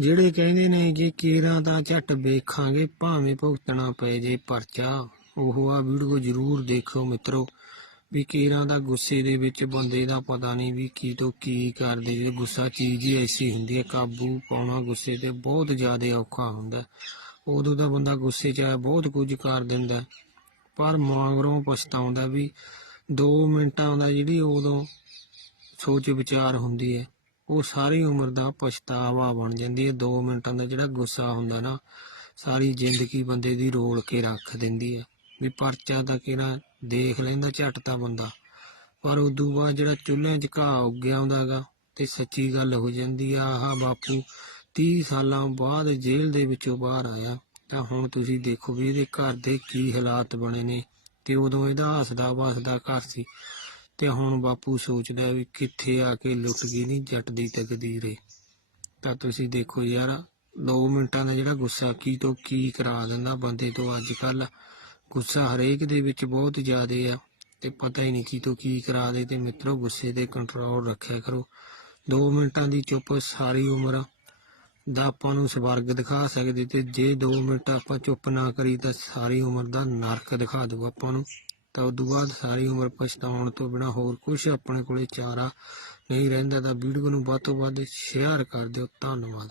ਜਿਹੜੇ ਕਹਿੰਦੇ ਨੇ ਕਿ ਕੇਰਾਂ ਦਾ ਝੱਟ ਵੇਖਾਂਗੇ, ਭਾਵੇਂ ਭੁਗਤਣਾ ਪਏ ਜੇ ਪਰਚਾ, ਉਹ ਆ ਵੀਡੀਓ ਜ਼ਰੂਰ ਦੇਖੋ ਮਿੱਤਰੋ, ਵੀ ਕੇਰਾਂ ਦਾ ਗੁੱਸੇ ਦੇ ਵਿੱਚ ਬੰਦੇ ਦਾ ਪਤਾ ਨਹੀਂ ਵੀ ਕੀ ਤੋਂ ਕੀ ਕਰਦੇ ਜੇ, ਗੁੱਸਾ ਚੀਜ਼ ਹੀ ਐਸੀ ਹੁੰਦੀ ਹੈ, ਕਾਬੂ ਪਾਉਣਾ ਗੁੱਸੇ ਤੇ ਬਹੁਤ ਜ਼ਿਆਦਾ ਔਖਾ ਹੁੰਦਾ ਉਦੋਂ ਤਾਂ ਬੰਦਾ ਗੁੱਸੇ 'ਚ ਆ, ਬਹੁਤ ਕੁਝ ਕਰ ਦਿੰਦਾ ਪਰ ਮਗਰੋਂ ਪਛਤਾਉਂਦਾ ਵੀ 2 ਮਿੰਟਾਂ ਦਾ ਜਿਹੜੀ ਉਦੋਂ ਸੋਚ ਵਿਚਾਰ ਹੁੰਦੀ ਹੈ ਉਹ ਸਾਰੀ ਉਮਰ ਦਾ ਪਛਤਾਵਾ ਬਣ ਜਾਂਦੀ ਹੈ। 2 ਮਿੰਟਾਂ ਦਾ ਜਿਹੜਾ ਗੁੱਸਾ ਹੁੰਦਾ ਨਾ, ਸਾਰੀ ਜ਼ਿੰਦਗੀ ਬੰਦੇ ਦੀ ਰੋਲ ਕੇ ਰੱਖ ਦਿੰਦੀ ਹੈ। ਵੀ ਪਰਚਾ ਤਾਂ ਕਿਹੜਾ ਦੇਖ ਲੈਂਦਾ, ਝੱਟ ਤਾਂ ਬੰਦਾ। ਪਰ ਉਦੋਂ ਬਾਅਦ ਜਿਹੜਾ ਚੁੱਲ੍ਹੇ 'ਚ ਘਾਹ ਉੱਗਿਆ ਹੁੰਦਾਗਾ ਤੇ ਸੱਚੀ ਗੱਲ ਹੋ ਜਾਂਦੀ ਆ, ਆਹ ਬਾਪੂ 30 ਸਾਲਾਂ ਬਾਅਦ ਜੇਲ੍ਹ ਦੇ ਵਿੱਚੋਂ ਬਾਹਰ ਆਇਆ। ਤਾਂ ਹੁਣ ਤੁਸੀਂ ਦੇਖੋ ਵੀ ਇਹਦੇ ਘਰ ਦੇ ਕੀ ਹਾਲਾਤ ਬਣੇ ਨੇ। ਤੇ ਉਦੋਂ ਇਹਦਾ ਹੱਸਦਾ ਵਸਦਾ ਘਰ ਸੀ। ਤੇ ਹੁਣ ਬਾਪੂ ਸੋਚਦਾ ਵੀ ਕਿੱਥੇ ਆ ਕੇ ਲੁੱਟ ਗਈ ਨਹੀਂ ਜੱਟ ਦੀ ਤਕਦੀਰ ਏ। ਤਾਂ ਤੁਸੀਂ ਦੇਖੋ ਯਾਰ 2 ਮਿੰਟਾਂ ਦਾ ਜਿਹੜਾ ਗੁੱਸਾ, ਕੀ ਤੋਂ ਕੀ ਕਰਾ ਦਿੰਦਾ ਬੰਦੇ ਤੋਂ ਅੱਜ ਕੱਲ ਗੁੱਸਾ ਹਰੇਕ ਦੇ ਵਿੱਚ ਬਹੁਤ ਜ਼ਿਆਦਾ ਆ ਤੇ ਪਤਾ ਹੀ ਨਹੀਂ ਕੀ ਤੋਂ ਕੀ ਕਰਾ ਦੇ। ਤੇ ਮਿੱਤਰੋ, ਗੁੱਸੇ ਤੇ ਕੰਟਰੋਲ ਰੱਖਿਆ ਕਰੋ। 2 ਮਿੰਟਾਂ ਦੀ ਚੁੱਪ ਸਾਰੀ ਉਮਰ ਦਾ ਆਪਾਂ ਨੂੰ ਸਵਰਗ ਦਿਖਾ ਸਕਦੀ ਤੇ ਜੇ 2 ਮਿੰਟ ਆਪਾਂ ਚੁੱਪ ਨਾ ਕਰੀ ਤਾਂ ਸਾਰੀ ਉਮਰ ਦਾ ਨਰਕ ਦਿਖਾ ਦੂ ਆਪਾਂ ਨੂੰ। ਤਾਂ ਉਦੋਂ ਬਾਅਦ ਸਾਰੀ ਉਮਰ ਪਛਤਾਉਣ ਤੋਂ ਬਿਨਾ ਹੋਰ ਕੁਝ ਆਪਣੇ ਕੋਲੇ ਚਾਰਾ ਨਹੀਂ ਰਹਿੰਦਾ ਤਾਂ ਵੀਡੀਓ ਨੂੰ ਵੱਧ ਤੋਂ ਵੱਧ ਸ਼ੇਅਰ ਕਰ ਦਿਓ। ਧੰਨਵਾਦ।